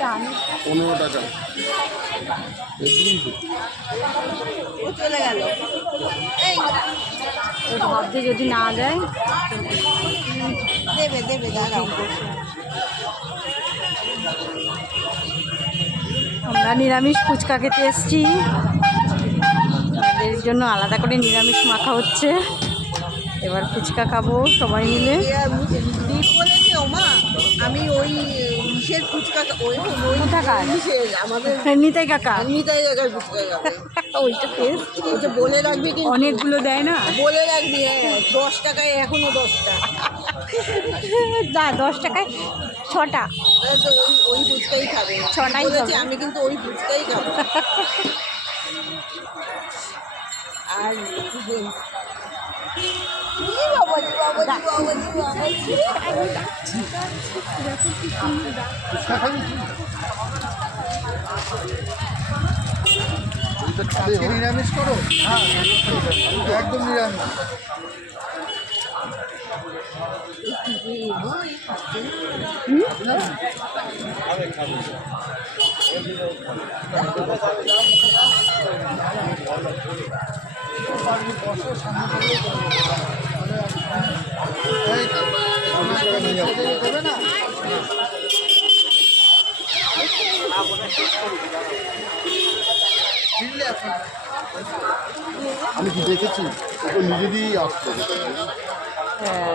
15 টাকা। চলে গেল। ভাবছে যদি না দেয় দেবে দেবে দাঁড়াও। আমরা নিরামিষ ফুচকা খেতে এসেছি, তাদের জন্য আলাদা করে নিরামিষ মাখা হচ্ছে। এবার ফুচকা খাবো সবাই মিলে। দীপ বলেছে ওমা আমি ওই ইসের ফুচকা ওই কোথাকার? ইসের আমাদের নিতাই কাকা, নিতাই জায়গার ফুচকা খাবে। ওইটা টেস্ট ওইটা বলে রাখবি কিন্তু অনেকগুলো দেয় না, বলে রাখবি। হ্যাঁ 10 টাকায় এখনো 10টা। না 10 টাকায় 6টা। তো ওই ফুচকাই খাবে। 6টাই বলেছে খাবে। আমি কিন্তু ওই ফুচকাই খাবো। আর বাবাজি বাবাজি বাবাজি বাবাজি আজকে নিরামিষ করো? হ্যাঁ একদম নিরামিষ। আমি কি দেখেছি ওকে নিজে দিয়েই আসতে। হ্যাঁ